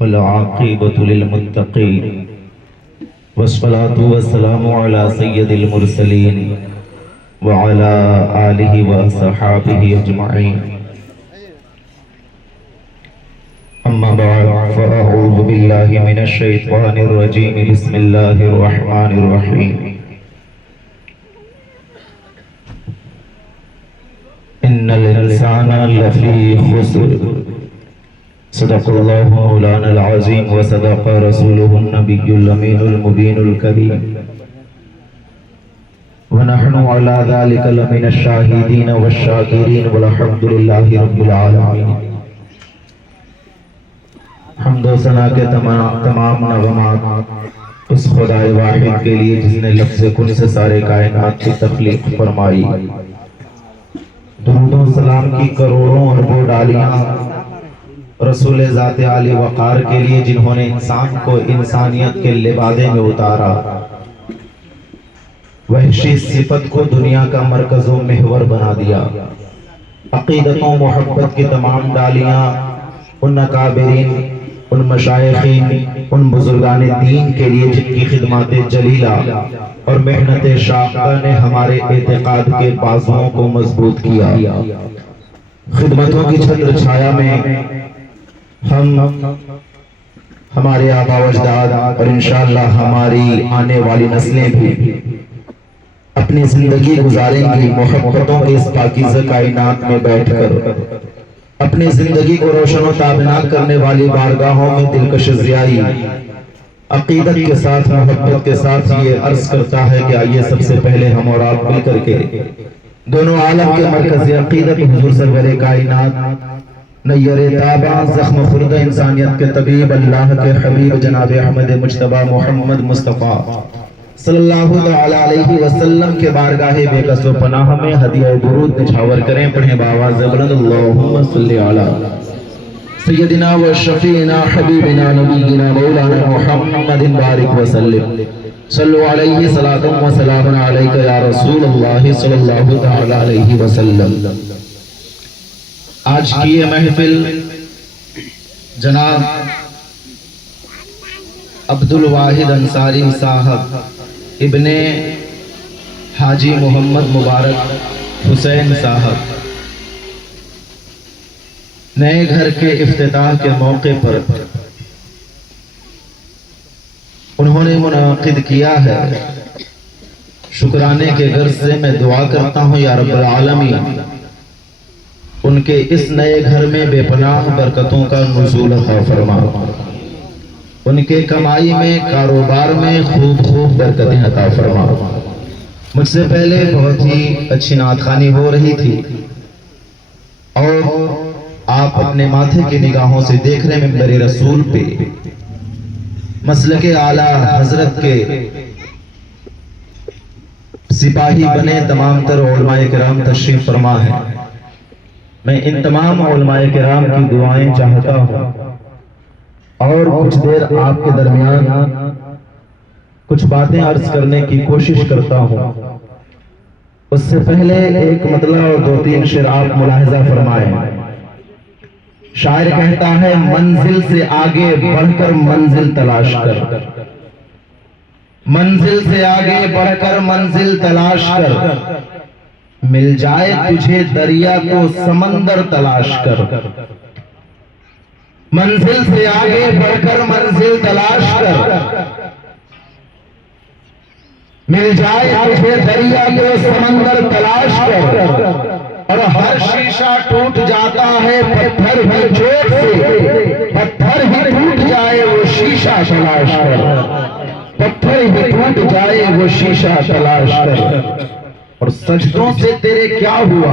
वल्आक़िबतु लिल्मुत्तक़ीन वस्सलातु वस्सलामु अला सय्यदिल मुरसलीन व अला आलिहि व अस्हाबिहि अजमईन। अम्मा बअद फ़अऊज़ु बिल्लाहि मिनश शैतानिर रजीम। बिस्मिल्लाहिर रहमानिर रहीम। इन्नल इंसाना लफ़ी खुस्र। सदक़ल्लाहु मौलानल अज़ीम व सदक़ रसूलुहुन नबियुल अमीनुल मुबीनुल करीम व नहनु अला ज़ालिका लमिनश शाहिदीन वश्शाकिरीन वल्हम्दुलिल्लाहि रब्बिल आलमीन। हम्द व सना के तमाम नगमात उस खुदाए वाहिद के लिए जिसने लफ्ज़ कुन से सारे कायनात की तख्लीक फरमाई। दुरूद व सलाम की करोड़ों अरबों डालियां रसूल ज़ाते आली वक़ार के लिए जिन्होंने इंसान को इंसानियत के लिबादे में उतारा, वहशी सिफत को दुनिया का मरकज़ो महवर बना दिया। अक़ीदतों मोहब्बत की तमाम डालियां उन अकाबिरीन, उन मशाइखीन, उन बुजुर्गान दीन के लिए जिनकी खिदमत जलीला और मेहनत शाक़ा ने हमारे एतिक़ाद के बाजुओं को मजबूत किया। खिदमतों की छत्र छाया में हम हमारे आबा व अजदाद और इंशाअल्लाह हमारी आने वाली नस्लें भी अपनी जिंदगी गुजारेंगी मोहब्बतों के इस पाकीज़ा कायनात में बैठकर। अपनी जिंदगी को रोशन व ताबीनात करने वाली बारगाहों में दिलकश ज़ियाई अक़ीदत के साथ, मोहब्बत के साथ ये अर्ज करता है कि आइए सबसे पहले हम और आप मिल करके दोनों आलम के मरकज़ अक़ीदत हुज़ूर सरवर कायनात नय्यरे ताबा ज़ख्म खुर्द इंसानियत के तबीब अल्लाह के हबीब जनाब अहमद मुज्तबा मोहम्मद मुस्तफ़ा सल्लल्लाहु तआला अलैहि वसल्लम के बारगाहे बेकस व पनाह में हदिया दुरूद निछावर करें। पढ़ें बावाज़ बुलंद अल्लाहुम्मा सल्लि अला सय्यदिना व शफ़ीना हबीबिना नबीना मौलाना मुहम्मदिन बारिक व सल्लिम सल्लु अलैहि सलातुम व सलामुन अलैका या रसूलल्लाह सल्लल्लाहु तआला अलैहि वसल्लम। आज की ये महफिल जनाब अब्दुल वाहिद अंसारी साहब इब्ने हाजी मोहम्मद मुबारक हुसैन साहब नए घर के इफ्तिताह के मौके पर उन्होंने मुनाकिद किया है। शुक्राने के गर्ज से मैं दुआ करता हूँ या रब्बुल आलमीन उनके इस नए घर में बेपनाह बरकतों का नुज़ूल अता फरमा, उनके कमाई में, कारोबार में खूब खूब बरकतें अता फरमा। मुझसे पहले बहुत ही अच्छी नातखानी हो रही थी और आप अपने माथे की निगाहों से देख रहे मिंबर रसूल पे मसलके आला हजरत के सिपाही बने तमाम तर उलमाए किराम तशरीफ फरमा है। मैं इन तमाम उलमाए किराम की दुआएं चाहता हूँ और कुछ देर आपके दरमियान कुछ बातें अर्ज करने की कोशिश करता हूँ। उससे पहले एक मतला और दो तीन शेर आप मुलाहिजा फरमाएं। शायर कहता है, मंजिल से आगे बढ़कर मंजिल तलाश कर, मंजिल से आगे बढ़कर मंजिल तलाश कर, मिल जाए तुझे दरिया को समंदर तलाश कर। मंजिल से आगे बढ़कर मंजिल तलाश कर, मिल जाए तुझे दरिया को समंदर तलाश कर। और हर शीशा टूट जाता है पत्थर भी चोट से, पत्थर ही टूट जाए वो शीशा तलाश कर, पत्थर ही टूट जाए वो शीशा तलाश कर। और सजदों से तेरे क्या हुआ,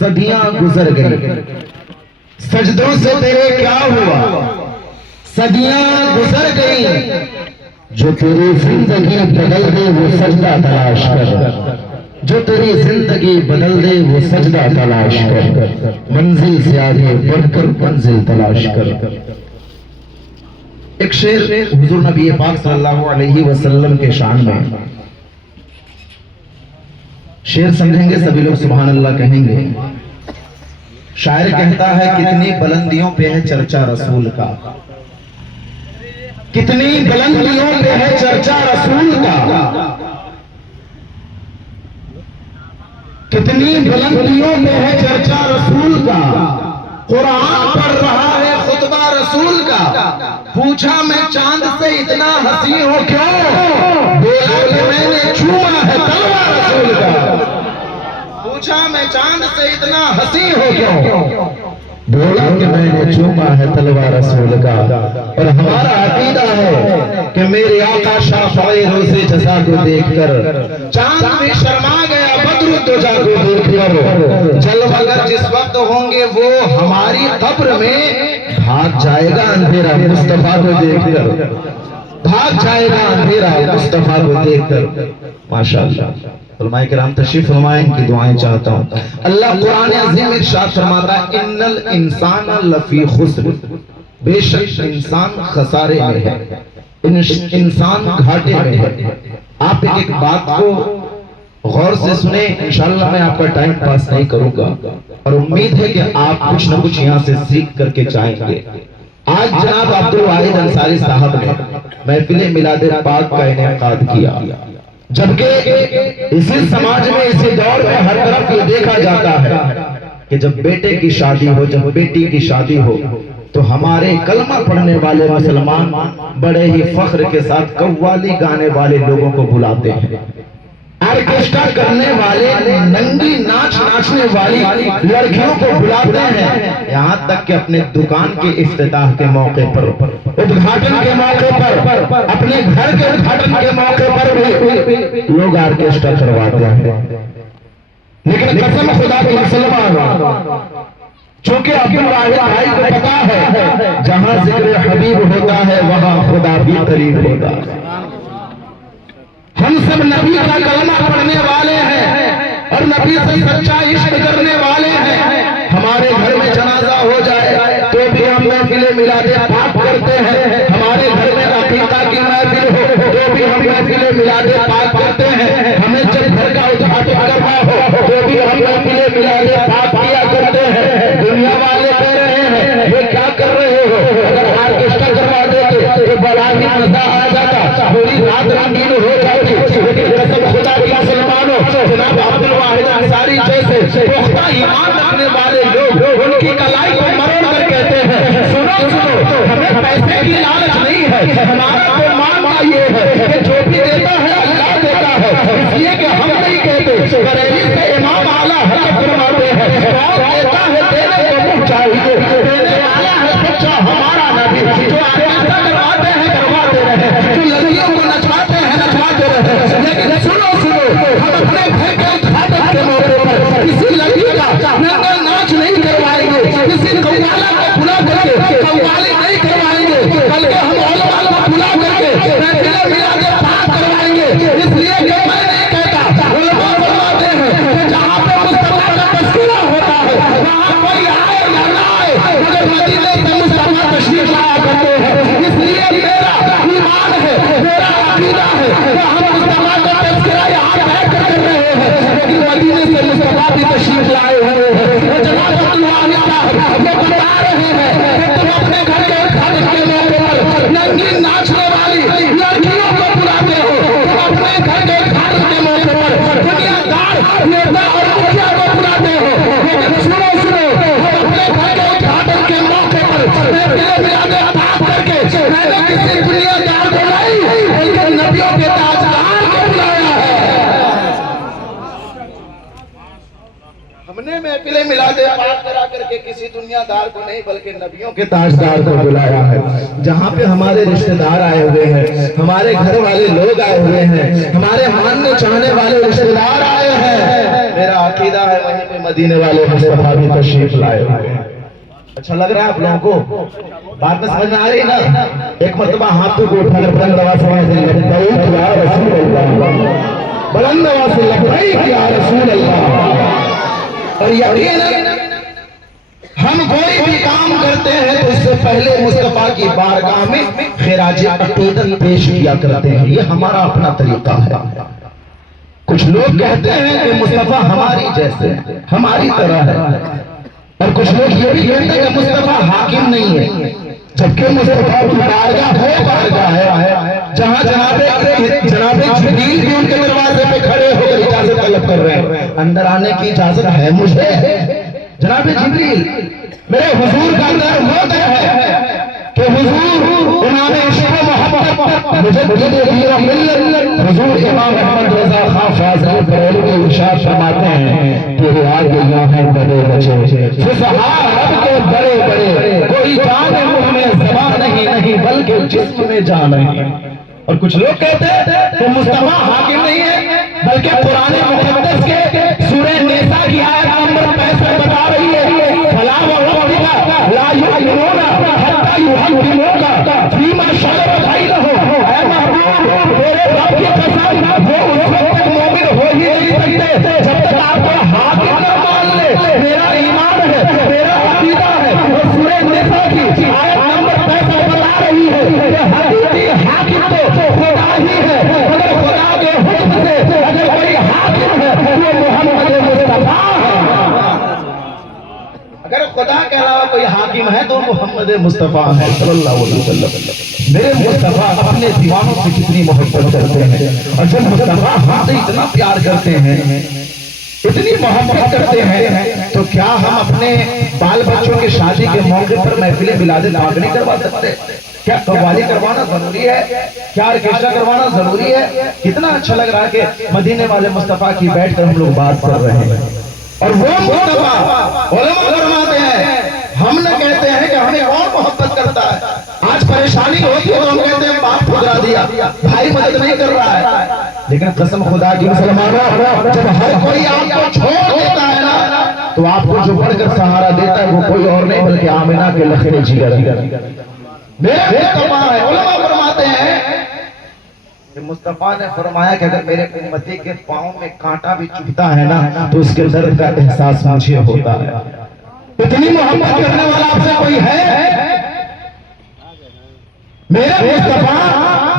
सदियां गुजर गई, सजदों से तेरे क्या हुआ, सदियां गुजर गई। जो तेरी जिंदगी बदल दे वो सजदा तलाश कर, जो तेरी जिंदगी बदल दे वो सजदा तलाश कर। मंजिल से आगे बढ़कर मंजिल तलाश कर। एक शेर हुजूर नबी पाक सल्लल्लाहु अलैहि वसल्लम के शान में, शेर समझेंगे सभी लोग सुभान अल्लाह कहेंगे। शायर कहता है, कितनी बुलंदियों पे है चर्चा रसूल का, कितनी बुलंदियों पे है चर्चा रसूल का, कितनी बुलंदियों पे है चर्चा रसूल का। कुरान पढ़ रहा है खुतबा रसूल का। पूछा मैं चांद से इतना हंसी हो क्यों, बोला कि मैंने छुआ है तलवा रसूल का। पूछा मैं चांद से इतना हंसी हो क्यों, बोला कि मैंने चूमा है तलवा रसूल का। और हमारा अकीदा है कि मेरे आका शाफ़ई रोज़े जज़ा को देखकर चांद भी शर्मा गया, बद्र दुजा को देखकर जलवागर जिस वक्त होंगे वो हमारी कब्र में भाग जाएगा अंधेरा मुस्तफा को देखकर, भाग जाएगा अंधेरा मुस्तफा को देखकर। माशाअल्लाह उलमाए किराम तशरीफ फरमाएं, इनकी दुआएं चाहता हूं। अल्लाह कुरान अज़ीम इरशाद फरमाता है इन्नल इंसान लफी खुस्र, बेशक इंसान खसारे में है, इंसान घाटे में है। आप एक बात को गौर से सुने, इंशाअल्लाह मैं आपका टाइम पास नहीं करूंगा और उम्मीद है कि आप कुछ न कुछ यहाँ से सीख करके जाएंगे। आज जनाब अब्दुल वाहिद अंसारी साहब ने महफिल मिलाद पाक का इनेकाद किया, जबकि इसी समाज में इसी दौर में हर तरफ ये देखा जाता है कि जब बेटे की शादी हो, जब बेटी की शादी हो, तो हमारे कलमा पढ़ने वाले मुसलमान बड़े ही फख्र के साथ कव्वाली गाने वाले लोगों को बुलाते हैं, ऑर्केस्ट्रा करने वाले, नंगी नाच नाचने वाली लड़कियों को बुलाते हैं। यहाँ तक कि अपने दुकान के इफ्तिताह के मौके पर, उद्घाटन के मौके पर, अपने घर के उद्घाटन के मौके पर भी लोग ऑर्केस्ट्रा करवाते हैं। लेकिन कसम खुदा की मुसलमान, चूंकि अब्दुल वाहिद भाई को पता है जहां जिक्र हबीब होता है वहां खुदा भी करीब होता है। हम सब नबी का कलमा पढ़ने वाले हैं और नबी से सच्चा इश्क करने वाले हैं। हमारे घर में जनाजा हो जाए तो भी हम महफिल मिलादे पाक करते हैं, हमारे घर में अकीदा की महफिल हो तो भी हम महफिल मिलादे पाक करते हैं, हमें जब घर का उद्घाटन करना हो तो भी हम महफिल मिलादे पाक किया करते हैं। दुनिया वाले कह रहे हैं ये क्या कर रहे हो, अगर ऑर्केस्ट्रा करवा देते तो बड़ा ही मजा आ जाता, पूरी रात रंगीन हो जाती। लेकिन कसम खुदा की मुसलमानों, जनाब अब्दुल वाहिद अंसारी जैसे पुख्ता ईमान रखने वाले लोग उनकी कलाई को मरोड़ कर कहते हैं सुनो सुनो, हमें पैसे की लालच नहीं है, हमारा तो मानना ये है कि जो भी देता है अल्लाह देता है, इसलिए कि हम नहीं कहते। बरेली से इमाम आला हक फरमाते हैं कौन देता है देने को मुझ चाहिए, देने वाला है सच्चा हमारा नबी। जो आर्केस्ट्रा करवाते हैं करवाते रहे, जो लड़कियों को नचवाते हैं नचवाते रहे, लेकिन सुनो सुनो, हम अपने घर के उद्घाटन के मौके पर किसी लड़की का नंगा नाच नहीं करवाएंगे, किसी कव्वाला को बुला करके कव्वाली नहीं करवाएंगे, बल्कि हम उलमा को बुला करके महफिल मिलादे पाक करवाएंगे। इसलिए कि मैं नहीं कहता, उलमा फरमाते हैं कि जहाँ पे मुस्तफा का तज़किरा होता है वहाँ कोई आए या ना आए, मगर मदीने से मुस्तफा तशरीफ लाया करते हैं। इसलिए मेरा ईमान है, मेरा अकीदा है कि हम मुस्तफा का तज़किरा यहाँ बैठ कर रहे हैं, लेकिन मदीने से मुस्तफा की तशरीफ लाए हुए हैं। जनाब अब्दुल वाहिद साहब ये बता रहे हैं कि तुम अपने घर के उद्घाटन के मौके पर नंगी नाचने वाली लड़कियों को बुलाते हो, तुम अपने घर के उद्घाटन के मौके पर दुनियादार नेता और मुखिया को बुलाते हो। लेकिन सुनो सुनो, हम अपने घर के उद्घाटन के मौके पर महफिल मिलादे पाक करके मैंने किसी दुनियादार को नहीं बल्कि नबियों के ताजदार को बुलाया है। हमने महफिल मिलादे पाक करा करके किसी दुनियादार को नहीं बल्कि नबियों के ताजदार को बुलाया है। जहाँ पे हमारे रिश्तेदार आए हुए हैं, हमारे घर वाले लोग आए हुए हैं, हमारे मानने चाहने वाले रिश्तेदार आए हैं, मेरा अकीदा है वहीं पे मदीने वाले मुस्तफा भी तशरीफ लाए हुए हैं। अच्छा लग रहा है आप लोगों को? बात में समझ में आ रही ना? एक मरतबा हाथों को उठाकर बुलंद आवाज से लब्बैक या रसूल अल्लाह, बुलंद आवाज से लब्बैक या रसूल अल्लाह। और यकीन हम कोई भी काम करते हैं तो उससे पहले मुस्तफा की बारगाह में खिराज अकीदत पेश किया करते हैं, ये हमारा अपना तरीका है। कुछ लोग कहते हैं कि मुस्तफा हमारी जैसे, हमारी तरह है, और कुछ लोग ये भी कहते हैं कि मुस्तफा हाकिम नहीं है, जबकि मुस्तफा की बारगाह वो बारगाह है जहां जनाबे जिब्रील भी उनके दरवाजे पे खड़े होकर इजाजत तलब कर रहे हैं। अंदर आने की इजाजत है मुझे? जनाबे जिब्रील मेरे हुजूर का अंदर वो दर है कि हुजूर इमाम इश्क व मोहब्बत मुजद्दिद दीन व मिल्लत हुजूर इमाम अहमद रजा खान फाज़िल बरेलवी इरशाद फरमाते हैं, तेरे आगे यहाँ हैं बड़े बच्चे फुसहार रब के बड़े बड़े, कोई जान मुंह में ज़बान नहीं बल्कि जिस्म में जान है। और कुछ लोग कहते हैं कि मुस्तफा हाकिम नहीं है, बल्कि कुरान मुक़द्दस के सूरह निसा की आयत नंबर 65 बता रही है, फला व रब्बिका ला युमिनूना हत्ता युहक्किमूका फीमा शजरा बैनहुम। ऐ महबूब तेरे रब की कसम, वो उस वक्त तक मोमिन हो ही नहीं सकते जब तक आपको हाकिम न मान ले। मेरा ईमान है, मेरा अकीदा है। और सूरह निसा की आयत नंबर 65 बता रही है कि हकीकी हाकिम तो खुदा ही है, मगर खुदा के हुक्म से अगर कोई हाकिम है तो मोहम्मद मुस्तफा है। अगर खुदा के अलावा कोई हाकिम है तो मोहम्मद मुस्तफा है सल्लल्लाहु अलैहि वसल्लम। मेरे मुस्तफा अपने दीवानों से कितनी मोहब्बत करते हैं, और जब मुस्तफा हमसे इतना प्यार करते हैं, इतनी मोहब्बत करते हैं, तो क्या हम अपने बाल बच्चों की शादी के मौके पर महफिल मिलाद पाक नहीं करवा सकते? क्या कव्वाली करवाना जरूरी है? क्या ऑर्केस्ट्रा करवाना जरूरी है? कितना अच्छा लग रहा है कि मदीने वाले मुस्तफा की बैठकर हम लोग बात कर रहे हैं। और वो मुस्तफा उलमा फरमाते हैं, हम न कहते हैं कि हमें कौन मोहब्बत करता है। आज परेशानी होती है तो हम कहते हैं बाप ठुकरा दिया, भाई मदद नहीं कर रहा है। लेकिन कसम खुदा की मुसलमानों, जब हर कोई आपको छोड़ देता है ना, तो आपको जो बढ़कर सहारा देता है वो कोई और नहीं बल्कि आमिना के लखने जिगर मेरे मुस्तफा है। उलमा फरमाते हैं कि मुस्तफा ने फरमाया कि अगर मेरे उम्मती के पांव में कांटा भी चुभता है ना, तो उसके दर्द का एहसास मुझे होता है। इतनी मोहब्बत करने वाला आपसे कोई है? मेरे मुस्तफा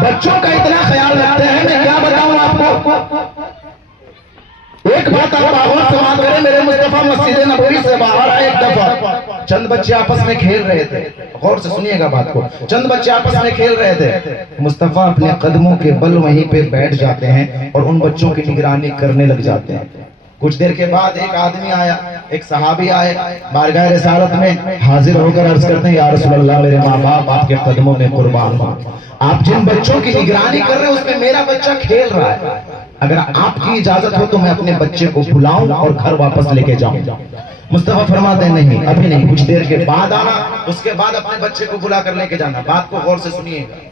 बच्चों का इतना ख्याल रखते हैं, मैं क्या बताऊं आपको। एक बात आप आवाज समाज करें, मेरे मुस्तफा मस्जिद नबवी से बाहर आए एक दफा, चंद बच्चे आपस में खेल रहे थे। गौर से सुनिएगा बात को, चंद बच्चे आपस में खेल रहे थे। मुस्तफा अपने कदमों के बल वहीं पे बैठ जाते हैं और उन बच्चों की निगरानी करने लग जाते हैं। कुछ देर के बाद एक आदमी आया, एक सहाबी आए, बारगाह रिसालत में हाजिर होकर अर्ज करते हैं, या रसूल अल्लाह, मेरे माँ बाप आपके कदमों में कुर्बान हो। आप जिन बच्चों की निगरानी कर रहे हैं उसमें मेरा बच्चा खेल रहा है। अगर आपकी इजाजत हो तो मैं अपने बच्चे को बुलाऊं और घर वापस लेके जाऊं। मुस्तफा फरमाते हैं, नहीं अभी नहीं, कुछ देर के बाद आना, उसके बाद अपने बच्चे को बुला कर लेके जाना। बात को गौर से सुनिएगा।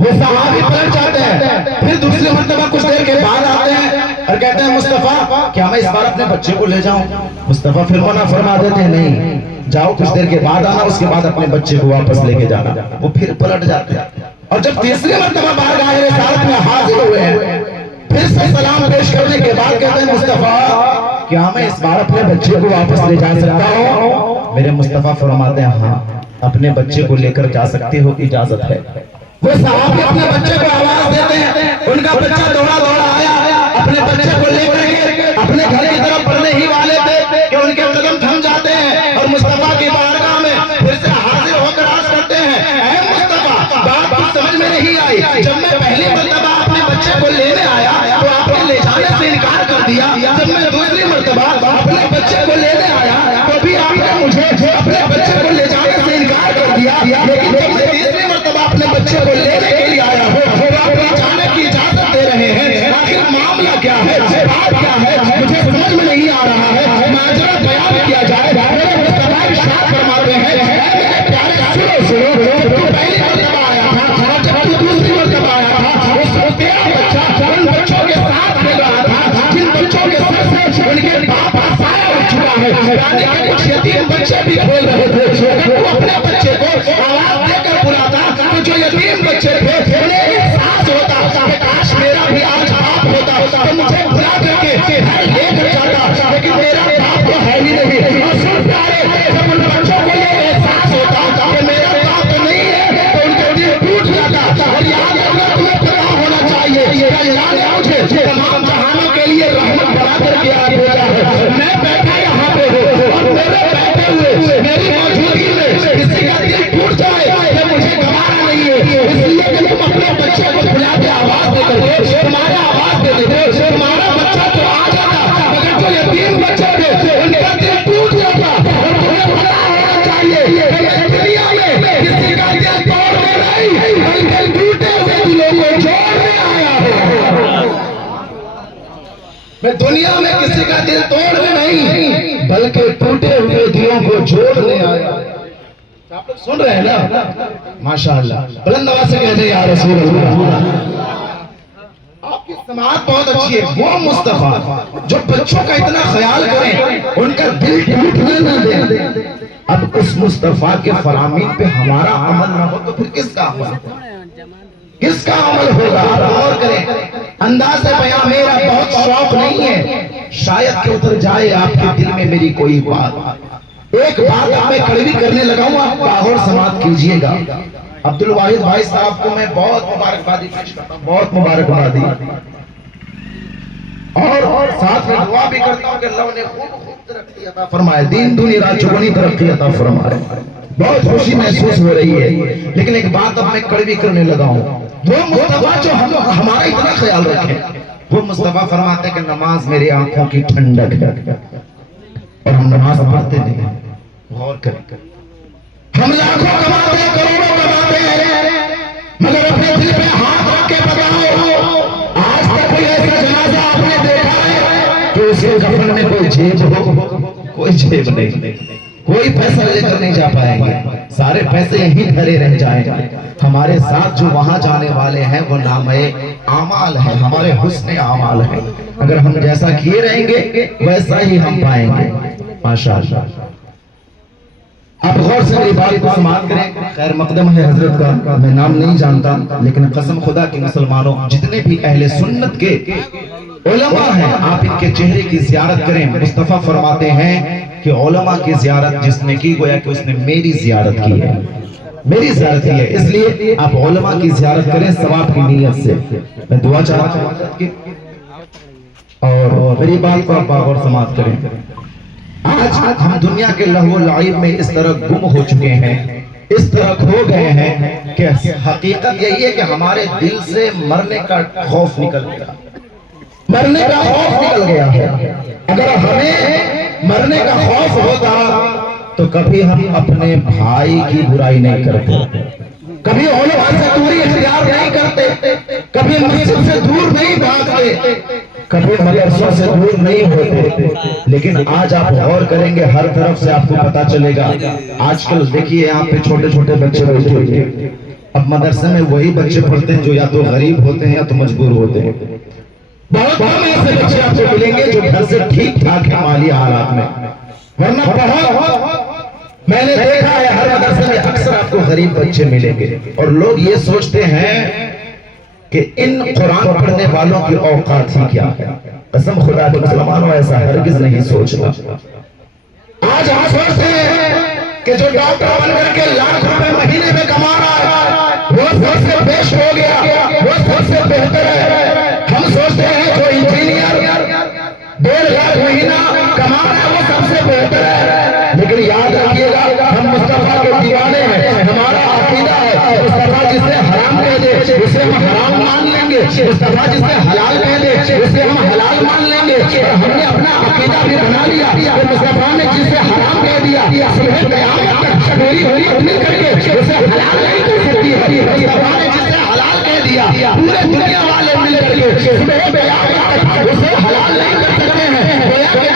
वो सहाबी पलट जाते हैं, फिर दूसरी मर्तबा कुछ देर के बाद आते हैं और कहते हैं, मुस्तफा क्या मैं इस बार अपने बच्चे को ले जाऊं? मुस्तफा फिर मना फरमा देते हैं, नहीं जाओ, कुछ देर के बाद आना, उसके बाद अपने बच्चे को वापस लेके जाना। वो फिर पलट जाते हैं और जब तीसरी मर्तबा बारगाह रिसालत में हाजिर हुए हैं, फिर से सलाम पेश करने के बाद कहते हैं, मुस्तफा क्या मैं इस बार अपने बच्चे को वापस ले जा सकता हूँ? मेरे मुस्तफा फरमाते हैं, हाँ अपने बच्चे को लेकर जा सकते हो, इजाजत है। वो सहाबी अपने बच्चे को आवाज देते हैं, उनका बच्चा दौड़ा दौड़ा आया, अपने बच्चे को लेकर अपने घर की तरफ बढ़ने ही वाले थे कि उनके कदम थम जाते हैं और मुस्तफा की बारगाह में फिर से हाजिर होकर अर्ज करते हैं, ऐ मुस्तफा बात कुछ समझ में नहीं आई। जब मैं पहली मर्तबा अपने बच्चे को लेने आया तो आपने ले जाने से इनकार कर दिया। जब मैं दूसरी मर्तबा अपने बच्चे को लेने आया तो भी आपने मुझे अपने बच्चे को ले जाने से इनकार कर दिया। लेकिन जब मैं तीसरी मर्तबा अपने बच्चे को लेने के लिए आया हो तो आप ले जाने की इजाजत दे रहे हैं। आखिर मामला क्या है, बात क्या है, मुझे समझ में नहीं आ रहा है। माजरा बयान किया जाए। मेरे मुस्तफा इरशाद फरमाते हैं, मेरे प्यारे सुनो, जब तू पहली मर्तबा आया था, जब तू दूसरी मर्तबा आया था, उस वक्त तेरा बच्चा उन बच्चों के साथ खेल रहा था जिन बच्चों के सर से उनके बाप का साया उठ चुका है। यानी कि कुछ यतीम बच्चे भी खेल रहे थे। अगर तू अपने बच्चे को आवाज देकर बुलाता तो जो यतीम बच्चे थे उन्हें एहसास होता कि काश मेरा भी आज बाप होता तो मुझे बुला करके लेकर जाता, लेकिन मेरा बाप तो है ही नहीं। और सुन प्यारे, जब उन बच्चों को ये एहसास होता कि मेरा बाप तो नहीं है तो उनका दिल टूट जाता। और याद रखना, तुम्हें पता होना चाहिए अल्लाह ने मुझे तमाम जहानों के लिए रहमत बना करके भेजा है। मैं बैठा यहाँ पे हूँ और मेरे मैं दुनिया में किसी का दिल तोड़ने नहीं बल्कि टूटे हुए दिलों को जोड़ने आया। आप लोग सुन रहे हैं ना? माशाअल्लाह, बुलंद आवाज से कहते हैं या रसूल अल्लाह। आपकी समाज बहुत अच्छी है। वो मुस्तफा जो बच्चों का इतना ख्याल करें, उनका दिल टूटने न दे। अब उस मुस्तफा के फरामीन पे हमारा अमल ना हो तो फिर किसका अमल, किसका अमल होगा? आप गौर करें। अंदाज बयां मेरा बहुत शौक नहीं है, शायद के उतर जाए आपके दिल में मेरी कोई बात। एक बात अब मैं कड़वी करने लगा हूं, आप गौर समाप्त कीजिएगा। अब्दुल वाहिद भाई साहब को मैं बहुत मुबारकबादी पेश करता हूं, बहुत मुबारकबादी, और साथ में दुआ भी करता हूं कि अल्लाह ने खूब तरक्की अता फरमाए, दीन दुनिया रात चौगुनी तरक्की अता फरमाए। बहुत खुशी महसूस हो रही है। लेकिन एक बात अब मैं कड़वी करने लगा हूं, वो मुस्तफा जो हमारा इतना ख्याल रखे, वो मुस्तफा फरमाते कि नमाज मेरी आंखों की ठंडक है, और हम नमाज पढ़ते नहीं। गौर करें, हम लाखों कमाते हैं, करोड़ों कमाते हैं, मगर अपने दिल पे हाथ रख के बताओ, आज तक कोई ऐसा जनाजा आपने देखा है कि उसके कफन में कोई जेब हो? कोई जेब नहीं, कोई पैसा लेकर नहीं जा पाएंगे, सारे पैसे यहीं धरे रह जाएंगे। हमारे साथ जो वहां जाने वाले हैं वो नामे आमाल है, हमारे हुस्ने आमाल है। अगर हम जैसा किए रहेंगे वैसा ही हम पाएंगे। माशाअल्लाह। आप गौर से मेरी बात को समाप्त करें। खैर मकदम है हजरत का, मैं नाम नहीं जानता, लेकिन कसम खुदा के मुसलमानों, जितने भी अहले सुन्नत के उलमा हैं, आप इनके चेहरे की ज़ियारत करें। मुस्तफ़ा फरमाते हैं कि उलमा की ज़ियारत जिसने की, गोया कि उसने मेरी ज़ियारत की है, मेरी ज़ियारत की है। इसलिए आप उलमा की ज़ियारत करें सवाब की नीयत से। मैं दुआ चाहता हूं और मेरी बात को आप गौर समाप्त करें। आज हम दुनिया के लहू लाइब में इस तरह गुम हो चुके हैं, इस तरह खो गए हैं कि हकीकत यही है कि हमारे दिल से मरने का खौफ निकल गया, मरने का खौफ निकल गया है। अगर हमें मरने का खौफ होता तो कभी हम अपने भाई की बुराई नहीं करते, कभी उलमा से दूरी इख्तियार नहीं करते, कभी मस्जिद से दूर नहीं भागते, कभी मदरसों से दूर नहीं होते। लेकिन आज आप गौर करेंगे, हर तरफ से आपको पता चलेगा। आजकल देखिए यहाँ पे छोटे छोटे बच्चे बैठे हुए हैं। अब मदरसे में वही बच्चे पढ़ते हैं जो या तो गरीब होते हैं या तो मजबूर होते हैं। बहुत कम ऐसे बच्चे आपको मिलेंगे जो घर से ठीक ठाक है माली हालात में, वरना पढ़ा मैंने देखा है हर मदरसे में अक्सर आपको गरीब बच्चे मिलेंगे। और लोग ये सोचते हैं कि इन कुरान पढ़ने वालों की औकात ही क्या है। कसम खुदा के मुसलमानों, ऐसा हरगिज नहीं सोचना। आज हम सोचते हैं कि जो डॉक्टर बनकर के लाख रुपए महीने में कमा रहा है वो सबसे बेस्ट हो गया, वो सबसे बेहतर है। हम सोचते हैं जो इंजीनियर 1.5 लाख महीना कमा रहा है वो सबसे बेहतर है। लेकिन याद रखिएगा, हम मुस्तफा के दीवाने हैं, हमारा अकीदा है मुस्तफा जिसे हराम कह दे उसे हम हराम मान लेंगे, मुस्तफा जिसे हलाल कह दे उसे हम हलाल मान लेंगे। और हमने अपना अकीदा भी बना लिया कि मुस्तफा ने जिसे हराम कह दिया सुबह क़यामत तक मेरी मिल करके उसे हलाल नहीं कर सकती है। मुस्तफा ने जिसे हलाल कह दिया पूरे दुनिया वाले मिल करके सुबह क़यामत तक उसे हलाल नहीं कर सकते हैं।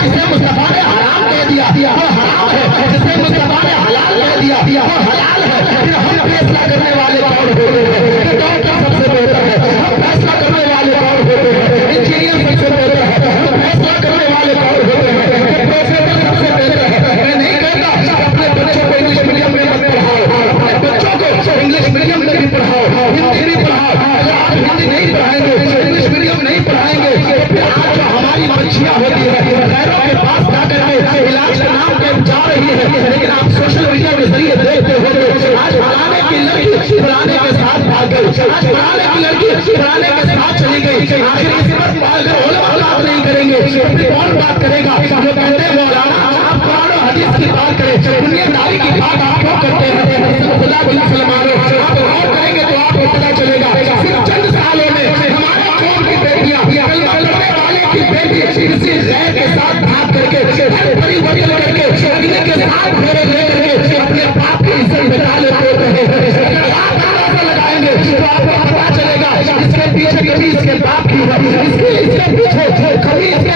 जिसे मुस्तफा ने हराम कह दिया वो हराम है, जिसे मुस्तफा ने हलाल कह दिया वो हलाल है। फिर हम फैसला करने वाले कौन होते हैं? डॉक्टर सबसे बेहतर है, हम फैसला करने वाले कौन होते हैं? इंजीनियर सबसे बेहतर है, हम फैसला करने वाले कौन होते हैं? प्रोफेसर सबसे बेहतर है। मैं नहीं कहता अपने बच्चों को इंग्लिश मीडियम में मत पढ़ाओ, अपने बच्चों को इंग्लिश मीडियम में भी पढ़ाओ, हिंदी भी पढ़ाओ। अगर आप हिंदी नहीं पढ़ाएंगे, इंग्लिश मीडियम नहीं पढ़ाएंगे तो फिर आज जो हमारी बच्चियां होती है गैरों के पास जाकर के इलाज का नाम पे जा रही है, लेकिन आप सोशल मीडिया के जरिए देखते होंगे आज फलाने की लड़की फलाने के साथ भाग गई, आज फलाने की लड़की फलाने के साथ चली गई। आखिर इस पर अगर उलमा बात नहीं करेंगे तो फिर कौन बात करेगा? जो कहते हैं मौलाना आप कुरान और हदीस की बात करें, दुनियादारी की बात आप क्यों करते हैं? खुदा के मुसलमानों, आप गौर करेंगे तो आपको पता चलेगा सिर्फ चंद सालों में हमारे कौम की बेटियां कलमा पढ़ने वाले की बेटी किसी गैर के साथ भाग करके परिवर्तन करके अगले के साथ फेरे ले करके अपने बाप की इज्जत बचा लेते हैं। आप अंदाजा लगाएंगे तो आपको पता चलेगा इसके पीछे कभी इसके बाप की, इसके पीछे कभी इसके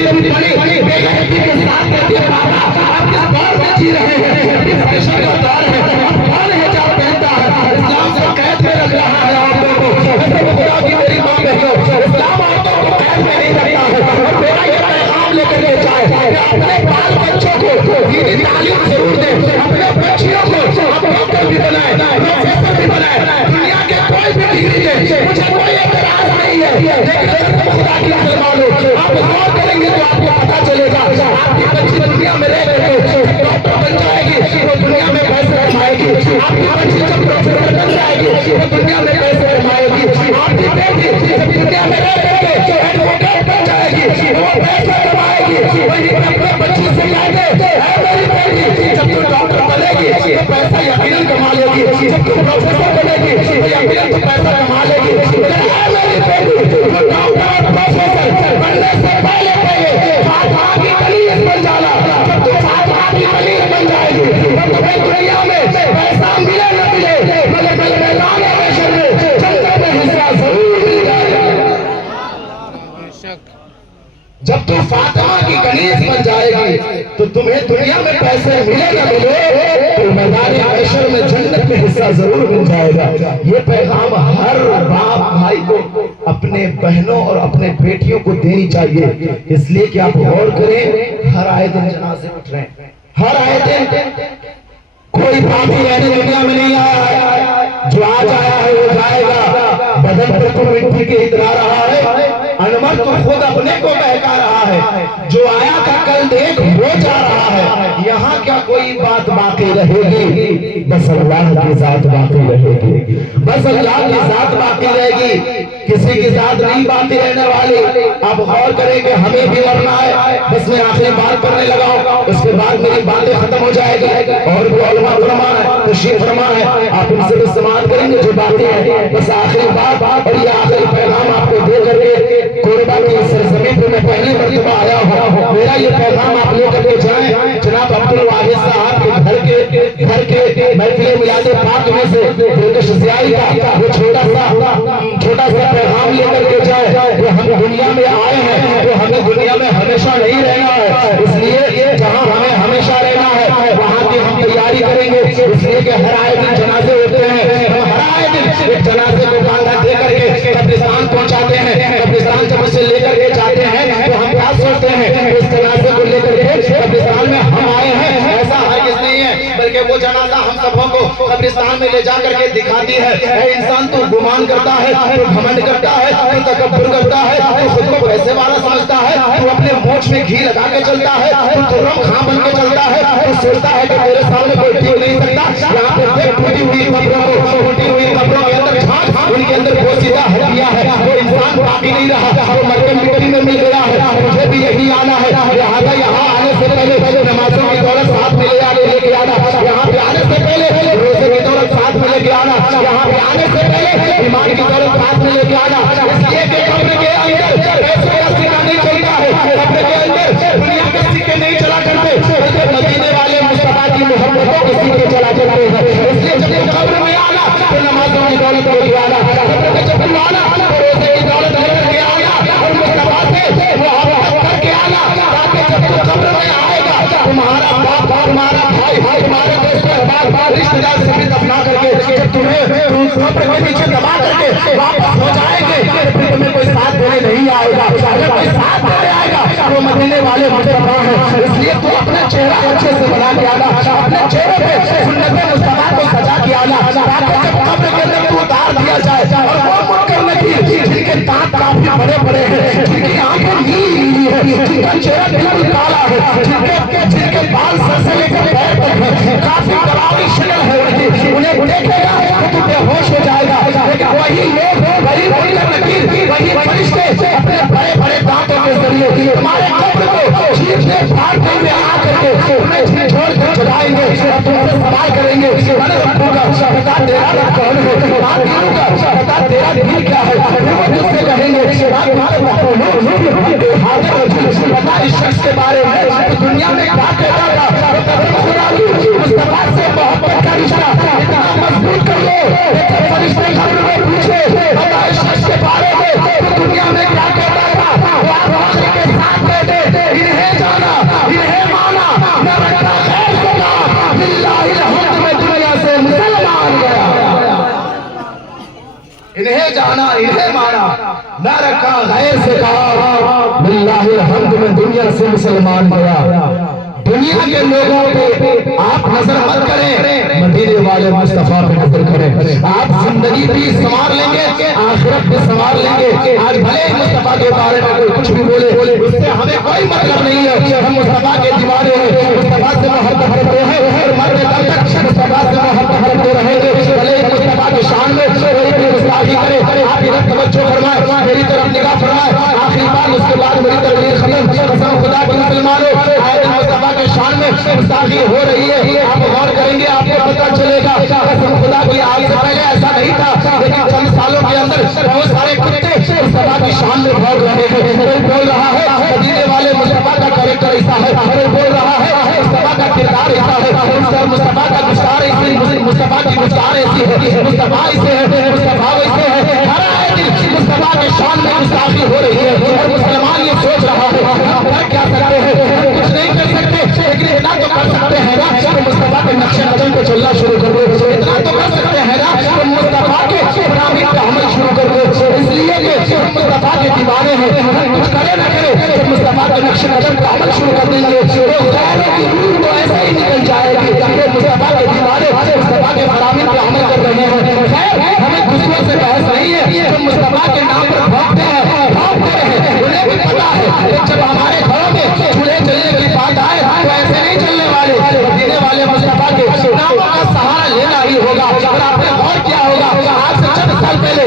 बेटी भी बड़ी बेटी के साथ कहती है पापा आप किस दौर में जी रहे हैं, अभी फैशन का दौर है, अब कौन है जो पहनता है, इस्लाम को कैद में रख रहा है औरतों को, ऐसे में खुदा की मेरी मां बहनों, इस्लाम औरतों को कैद में नहीं रखता है। और मेरा ये पैगाम लेकर के जाए कि अपने बाल बच्चों को दीनी तालीम जरूर दें, अपने बच्चियों को आप डॉक्टर भी बनाए, प्रोफेसर भी बनाए, दुनिया के कोई भी डिग्री दे, मुझे कोई एतराज नहीं है, लेकिन खुदा की फरमान हो आप गौर करेंगे तो आपको पता चलेगा आपकी बच्ची दुनिया में रह रहे डॉक्टर बन जाएगी वो दुनिया में पैसे कमाएगी, आपकी बच्ची जब प्रोफेसर बन जाएगी वो दुनिया में पैसे कमाएगी, आपकी बेटी जब दुनिया में रह रहे एडवोकेट बन जाएगी वो पैसे कमाएगी। वही अपने बच्ची से कहते हैं मेरी बेटी जब तू डॉक्टर बनेगी तो पैसा यकीनन कमा लेगी, जब तू प्रोफेसर बनेगी तो यकीनन तू पैसा कमा लेगी। मेरी बेटी तो डॉक्टर प्रोफेसर बनने से पहले फातिमा की कलीस बन जाना, जब तू फातिमा की कलीस बन जाएगी तब तुम्हें दुनिया में पैसा मिले न मिले मगर मैदान हशर में जन्नत में हिस्सा जरूर मिल जाएगा। जब तू फातिमा की कलीस बन जाएगी तो तुम्हें दुनिया में पैसे मिले न मिले तो मैदान हशर में जन्नत में हिस्सा जरूर मिल जाएगा। ये पैगाम हर बाप भाई को अपने बहनों और अपने बेटियों को देनी चाहिए, इसलिए कि आप गौर करें हर आए दिन जनाजे उठ रहे हैं, हर आए दिन कोई पापी रहने दुनिया में नहीं आया है, जो आज आया है वो जाएगा। बदन पर तो मिट्टी के इतना रहा है, अनवर तो खुद अपने को बहका रहा है, जो आया था कल देख वो जा रहा है। यहाँ क्या कोई बात बाकी रहेगी, बस अल्लाह की जात बाकी रहेगी, बस अल्लाह की जात बाकी रहेगी, किसी की जात नहीं बाकी रहने वाली। अब गौर करें कि हमें भी मरना है, बस मैं आखिरी बात करने लगा हूं, उसके बाद मेरी बातें खत्म हो जाएगी और भी उलमा फरमान है, तशरीफ फरमान है, आप इनसे भी इस्तेमाल करेंगे जो बातें हैं। बस आखिरी बात और ये आखिरी पैगाम आपको दे करके कोरबा की सरजमीन पे मैं पहली मर्तबा आया हूँ, मेरा ये पैगाम आप लेकर के जाएं। जनाब अब्दुल वाहिद साहब के घर के महफिल मिलाद पाक में से दिलकश ज़ियाई का वो छोटा सा पैगाम लेकर के जाए कि हम दुनिया में आए हैं तो हमें दुनिया में हमेशा नहीं रहना है, इसलिए जहाँ हमें हमेशा रहना है वहाँ की हम तैयारी करेंगे। इसलिए कि हर आए दिन जनाजे होते हैं, हम हर आए दिन एक जनाजे को कांधा दे करके कब्रिस्तान पहुँचाते हैं, कब्रिस्तान जब उसे लेकर के जाते हैं तो हम क्या सोचते हैं इस जनाजे को लेकर के कब्रिस्तान में हम आए हैं, ऐसा हरगिज़ नहीं है, बल्कि वो जनाजा हम सबों को कब्रिस्तान में ले जाकर के दिखाती है। इंसान तो गुमान करता है, तो घमंड करता है, तो तकब्बुर करता है, तो खुद को पैसे वाला समझता है, तो अपने मोछ में घी लगा के चलता है, तो तुर्रम खां बन के चलता है, तो सोचता है कि मेरे सामने कोई ठीक नहीं सकता। यहाँ पे देख टूटी हुई कब्रों को, टूटी हुई कब्रों के अंदर झांक, उनके अंदर पोसीदा हड्डियां है, वो इंसान बाकी नहीं रहा, वो मरके मिट्टी में मिल गया है। मुझे भी यही आना है, लिहाजा यहाँ आने से पहले नमाजों की दौलत साथ में लेके आना, यहाँ पे आने से पहले रोजे की दौलत साथ में लेके आना, यहाँ पे आने से पहले ईमान की दौलत साथ में लेके आना। इसलिए कि कब्र के अंदर पैसों का सिक्का नहीं चलता है, कब्र के अंदर दुनिया के सिक्के नहीं चला करते, बल्कि मदीने वाले मुस्तफा की मोहब्बतों के सिक्के चला करते हैं। इसलिए जब तुम कब्र में आना तो नमाजों की दौलत लेके आना, कब्र में जब तुम आना तो रोजे की दौलत लेकर के आना और मुस्तफा से मोहब्बत करके आना, ताकि जब तुम कब्र में आएगा तुम्हारा बाप, तुम्हारा भाई, तुम्हारे दोस्त, रिश्तेदार सभी दफना करके जब तुम्हें कब्र के नीचे दबा करके वापस हो जाएंगे, फिर तुम्हें कोई साथ देने नहीं आएगा। अगर कोई साथ देने आएगा तो मदीने वाले मुस्तफा हैं, इसलिए तू अपना चेहरा अच्छे से बना के आना, अपने चेहरे पे सुन्नत मुस्तफा को सजा के आना, ताकि जब कब्र के अंदर तू उतार दिया जाए और वो मुनकर नकीर जिनके दांत काफी बड़े बड़े हैं, जिनकी आंखें नीली है, जिनका चेहरा बिल्कुल काला है, जिनके बाल सर से लेकर पैर तक है, काफी डरावनी शक्ल है उनकी, उन्हें देखेगा तो तू बेहोश हो जाएगा। लेकिन वही लोग, वही नकीर, वही फरिश्ते अपने बड़े बड़े दांतों के जरिए तुम्हारे कब्र को चीरते फाड़ते हुए आकर के तुम्हें छोड़ कर चढ़ाएंगे और तुमसे सवाल करेंगे मैंने रखूंगा बता तेरा रब कौन है, बता तेरा दिल क्या है, वो तुझसे कहेंगे बता इस शख्स के बारे में तो दुनिया में क्या कहता था, मुस्तफा से मोहब्बत का रिश्ता इतना मजबूत कर लो। फरिश्ते कब्र में पूछे बता इस शख्स के बारे में तो दुनिया में क्या कहता था, वो आप के साथ कहते गैर से कहा बिल्लाहिल हम्द में दुनिया से मुसलमान गया। दुनिया के लोगों पे आप नजर मत करें, मदीने वाले मुस्तफा पे नजर करें। आप जिंदगी भी संवार लेंगे, आखिरत भी संवार लेंगे। आज भले ही मुस्तफा के बारे में कोई कुछ भी बोले, उससे हमें कोई मतलब नहीं है। हम मुस्तफा के दीवाने हैं, मुस्तफा से मोहब्बत करते हैं और मरने तक मुस्तफा से मोहब्बत करते रहेंगे। भले ही मुस्तफा की शान में कोई भी गुस्ताखी करे, आप इधर तवज्जो फरमाए, मेरी तरफ निगाह फरमाए। आखिरी बात, उसके बाद मेरी तकरीर खत्म। कसम खुदा की मुसलमानों, मुस्तफा के शान में गुस्ताखी हो रही है, आप गौर करेंगे आपको पता चलेगा। कसम खुदा की, आज से पहले ऐसा नहीं था, लेकिन चंद सालों के अंदर बहुत सारे कुत्ते मुस्तफा की शान में भौंक रहे हैं। कोई बोल रहा है मदीने वाले मुस्तफा का कैरेक्टर ऐसा है, कोई बोल रहा है मुस्तफा का किरदार ऐसा है, मुस्तफा का गुस्तार ऐसी, मुस्तफा की गुस्तार ऐसी है, मुस्तफा ऐसे है, मुस्तफा वैसे है। हर आए दिन मुस्तफा के शान में गुस्ताखी हो रही है और मुसलमान ये सोच रहा है हम कर क्या सकते हैं, हम कुछ नहीं कर सकते, लेकिन इतना तो कर सकते हैं ना कि मुस्तफा के नक्शे कदम पे चलना शुरू कर दो। इतना तो कर सकते हैं ना कि मुस्तफा के फरमान का अमल शुरू कर दो। इसलिए कि हम मुस्तफा के दीवाने हैं, हम कुछ करे ना करे, जब मुस्तफा के नक्शे कदम का अमल शुरू कर देंगे तो गैरों की रूह तो ऐसे ही निकल जाएगी कि मुस्तफा के दीवाने मुस्तफा के फरमान पे अमल कर रहे हैं। खैर, हमें दूसरों से बहस नहीं है, जो मुस्तफा के नाम पर भौंकते हैं, भौंकते हैं, उन्हें भी पता है जब हमारे घरों में चूल्हे चलने की बात आए तो ऐसे नहीं चलने वाले। मदीने वाले मुस्तफा के नामों का सहारा लेना ही होगा। और आपने गौर किया होगा, आज से चंद साल पहले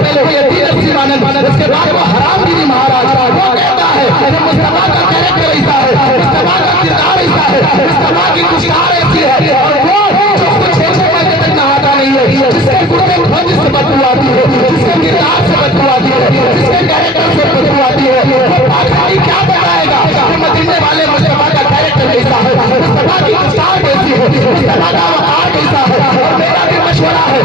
उसके बाद वो हरामगिरी महाराज वो कहता है कि मुस्तफा का कैरेक्टर ऐसा है, मुस्तफा का किरदार ऐसा है, मुस्तफा की गुस्तार ऐसी है, और वो जो कुछ 6 महीने तक नहाता नहीं है, जिसके गुर्दे ध्वज से बदबू आती है, जिसके किरदार से बदबू आती है, जिसके कैरेक्टर से बदबू आती है, वो पाखंडी क्या बताएगा कि मदीने वाले मुस्तफा का कैरेक्टर कैसा है, मुस्तफा की गुस्तार कैसी है, मुस्तफा का वकार कैसा है। और मेरा भी मशवरा है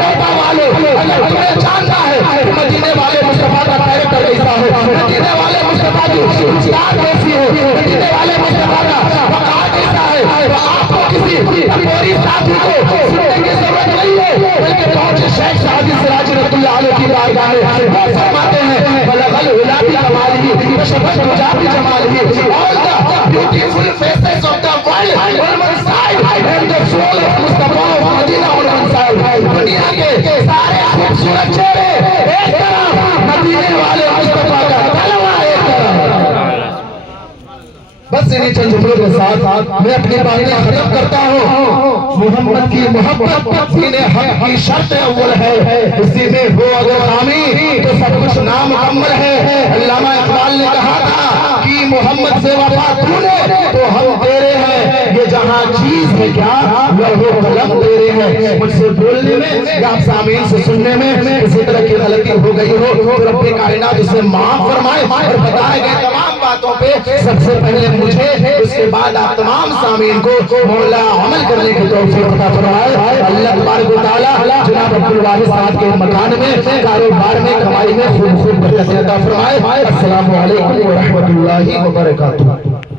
कोटा वालों, अगर तुम्हें जानना है कि मदीने वाले मुस्तफा का कैरेक्टर कैसा है, मदीने वाले मुस्तफा की गुस्तार कैसी है, मदीने वाले मुस्तफा का वकार कैसा है, तो आपको किसी टपोरी साधु को सुनने की जरूरत नहीं है, बल्कि पहुंचे शेख सादी सिराज रहमतुल्लाह अलैह की बारगाह में। वो फरमाते हैं बलगल उलाबी कमालिही तशब्बह बिजाबी जमालिही, all the beautiful faces of the world on one side and the soul of Mustafa of Madina on one side. दुनिया के सारे खूबसूरत चेहरे एक तरफ, मदीने वाले मुस्तफा का तलवा एक तरफ। बस इन्हीं चंद जुमलों के साथ मैं अपनी बातें खत्म करता हूँ। मोहम्मद की मोहब्बत सीने हक की शर्त अव्वल है, इसी में हो अगर हामी तो सब कुछ नामुकम्मल है। अल्लामा इकबाल ने कहा था कि मोहम्मद से वफा तूने तो हम तेरे हैं, ये जहाँ चीज है क्या वो कलम तेरे हैं। मुझसे बोलने में या आप सामीन से सुनने में किसी तरह की गलती हो गई हो तो रब्बे कायनात उसे माफ फरमाए और बताए गए तमाम बातों पे सबसे पहले मुझे, उसके बाद आप तमाम सामीन को मौला अमल करने की तौफीक अता फरमाए। अल्लाह तबारक व तआला जनाब अब्दुल वाहिद साहब के मकान में, कारोबार में, कमाई में खूब खूब बरकत अता फरमाए। अस्सलामु अलैकुम व रहमतुल्लाहि व बरकातुहू।